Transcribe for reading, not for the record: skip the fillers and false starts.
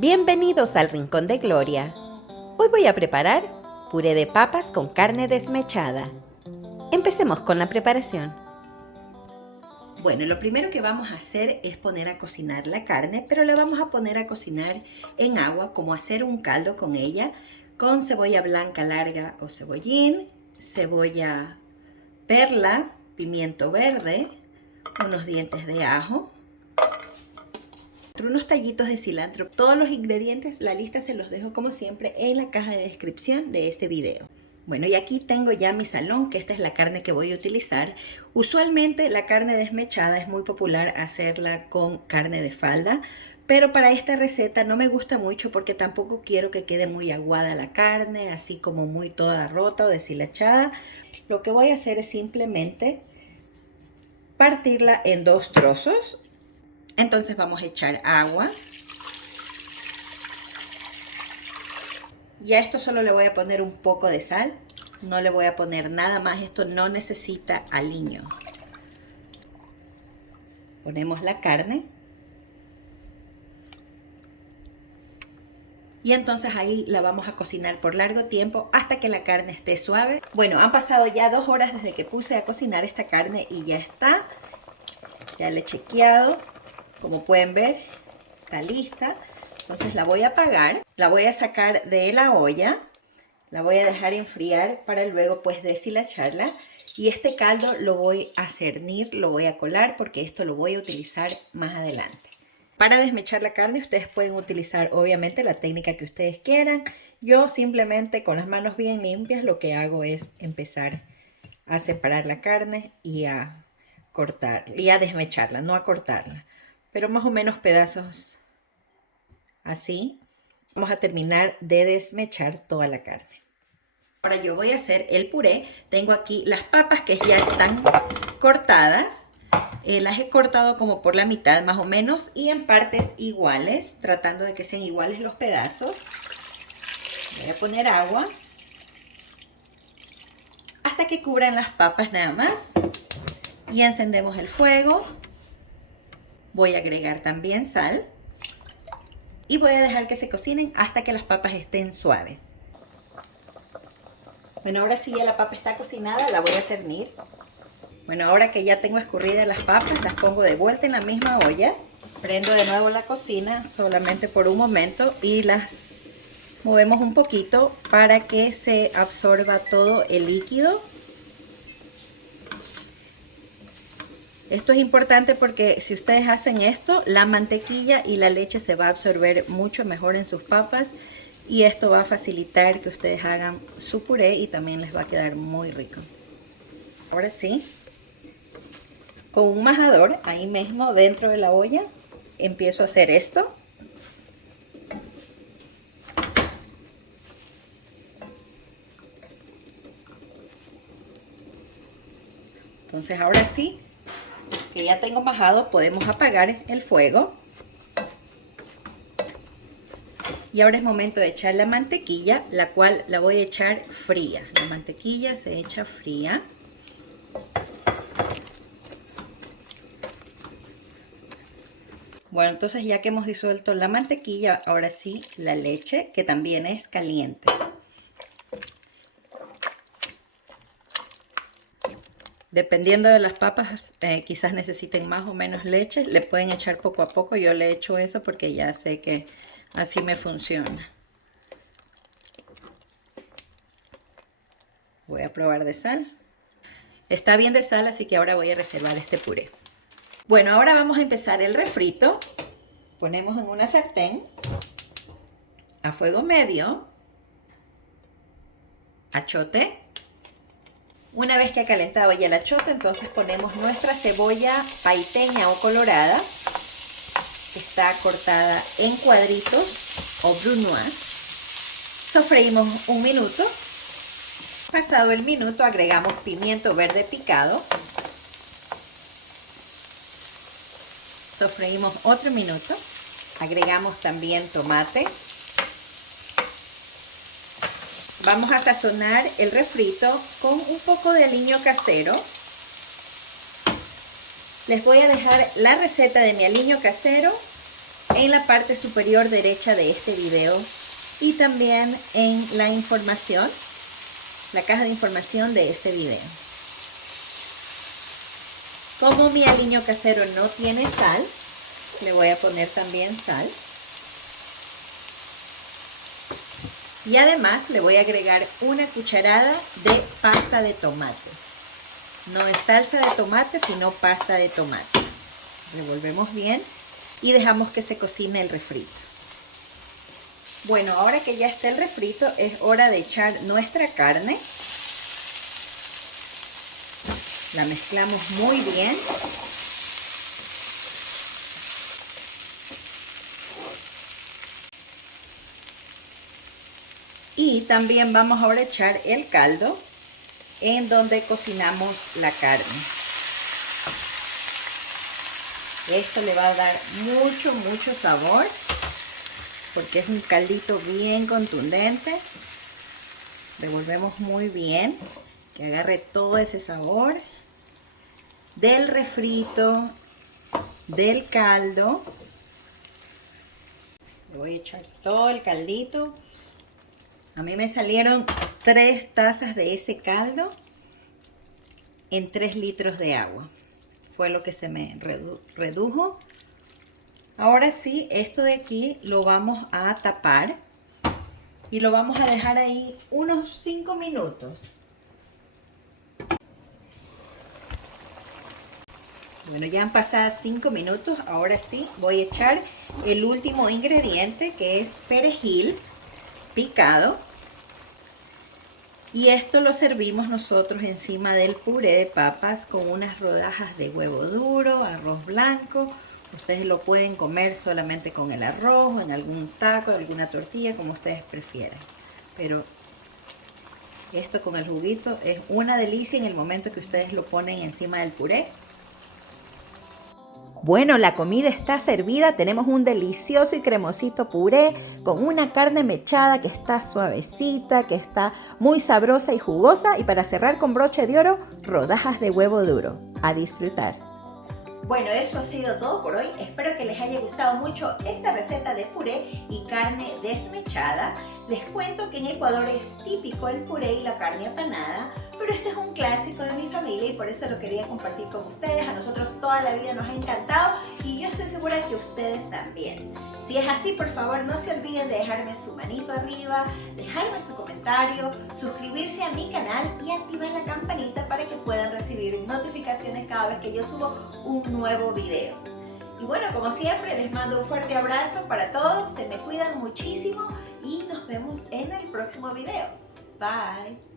Bienvenidos al Rincón de Gloria. Hoy voy a preparar puré de papas con carne desmechada. Empecemos con la preparación. Bueno, lo primero que vamos a hacer es poner a cocinar la carne, pero la vamos a poner a cocinar en agua, como hacer un caldo con ella, con cebolla blanca larga o cebollín, cebolla perla, pimiento verde, unos dientes de ajo, unos tallitos de cilantro. Todos los ingredientes, la lista se los dejo como siempre en la caja de descripción de este video. Bueno, y aquí tengo ya mi salón, que esta es la carne que voy a utilizar. Usualmente la carne desmechada es muy popular hacerla con carne de falda, pero para esta receta no me gusta mucho porque tampoco quiero que quede muy aguada la carne, así como muy toda rota o deshilachada. Lo que voy a hacer es simplemente partirla en dos trozos. Entonces vamos a echar agua. Y a esto solo le voy a poner un poco de sal. No le voy a poner nada más. Esto no necesita aliño. Ponemos la carne. Y entonces ahí la vamos a cocinar por largo tiempo hasta que la carne esté suave. Bueno, han pasado ya 2 horas desde que puse a cocinar esta carne y ya está. Ya la he chequeado. Como pueden ver, está lista. Entonces la voy a apagar, la voy a sacar de la olla, la voy a dejar enfriar para luego pues deshilacharla. Y este caldo lo voy a cernir, lo voy a colar porque esto lo voy a utilizar más adelante. Para desmechar la carne ustedes pueden utilizar obviamente la técnica que ustedes quieran. Yo simplemente con las manos bien limpias lo que hago es empezar a separar la carne y a cortar y a desmecharla, no a cortarla, pero más o menos pedazos así. Vamos a terminar de desmechar toda la carne. Ahora yo voy a hacer el puré. Tengo aquí las papas que ya están cortadas. Las he cortado como por la mitad más o menos y en partes iguales, tratando de que sean iguales los pedazos. Voy a poner agua hasta que cubran las papas nada más. Y encendemos el fuego. Voy a agregar también sal. Y voy a dejar que se cocinen hasta que las papas estén suaves. Bueno, ahora sí ya la papa está cocinada, la voy a cernir. Bueno, ahora que ya tengo escurridas las papas, las pongo de vuelta en la misma olla. Prendo de nuevo la cocina solamente por un momento y las movemos un poquito para que se absorba todo el líquido. Esto es importante porque si ustedes hacen esto, la mantequilla y la leche se va a absorber mucho mejor en sus papas y esto va a facilitar que ustedes hagan su puré y también les va a quedar muy rico. Ahora sí, con un majador ahí mismo dentro de la olla, empiezo a hacer esto. Entonces ahora sí, que ya tengo majado, podemos apagar el fuego. Y ahora es momento de echar la mantequilla, la cual la voy a echar fría. La mantequilla se echa fría. Bueno, entonces ya que hemos disuelto la mantequilla, ahora sí la leche, que también es caliente. Dependiendo de las papas, quizás necesiten más o menos leche. Le pueden echar poco a poco. Yo le echo eso porque ya sé que así me funciona. Voy a probar de sal. Está bien de sal, así que ahora voy a reservar este puré. Bueno, ahora vamos a empezar el refrito. Ponemos en una sartén a fuego medio, achote. Una vez que ha calentado ya el achote, entonces ponemos nuestra cebolla paiteña o colorada. Está cortada en cuadritos o brunoise. Sofreímos un minuto. Pasado el minuto agregamos pimiento verde picado. Sofreímos otro minuto. Agregamos también tomate. Vamos a sazonar el refrito con un poco de aliño casero. Les voy a dejar la receta de mi aliño casero en la parte superior derecha de este video y también en la información, la caja de información de este video. Como mi aliño casero no tiene sal, le voy a poner también sal. Y además le voy a agregar una cucharada de pasta de tomate. No es salsa de tomate, sino pasta de tomate. Revolvemos bien y dejamos que se cocine el refrito. Bueno, ahora que ya está el refrito, es hora de echar nuestra carne. La mezclamos muy bien. Y también vamos ahora a echar el caldo en donde cocinamos la carne. Esto le va a dar mucho sabor porque es un caldito bien contundente. Revolvemos muy bien, que agarre todo ese sabor del refrito, del caldo. Le voy a echar todo el caldito. A mí me salieron 3 tazas de ese caldo en 3 litros de agua. Fue lo que se me redujo. Ahora sí, esto de aquí lo vamos a tapar y lo vamos a dejar ahí unos 5 minutos. Bueno, ya han pasado 5 minutos. Ahora sí voy a echar el último ingrediente, que es perejil picado. Y esto lo servimos nosotros encima del puré de papas con unas rodajas de huevo duro, arroz blanco. Ustedes lo pueden comer solamente con el arroz, en algún taco, alguna tortilla, como ustedes prefieran. Pero esto con el juguito es una delicia en el momento que ustedes lo ponen encima del puré. Bueno, la comida está servida. Tenemos un delicioso y cremosito puré con una carne mechada que está suavecita, que está muy sabrosa y jugosa. Y para cerrar con broche de oro, rodajas de huevo duro. A disfrutar. Bueno, eso ha sido todo por hoy. Espero que les haya gustado mucho esta receta de puré y carne desmechada. Les cuento que en Ecuador es típico el puré y la carne apanada, pero este es un clásico de mi familia y por eso lo quería compartir con ustedes. A nosotros toda la vida nos ha encantado y yo estoy segura que ustedes también. Si es así, por favor, no se olviden de dejarme su manito arriba, dejarme su comentario, suscribirse a mi canal y activar la campanita para que puedan recibir notificaciones cada vez que yo subo un nuevo video. Y bueno, como siempre, les mando un fuerte abrazo para todos, se me cuidan muchísimo y nos vemos en el próximo video. Bye.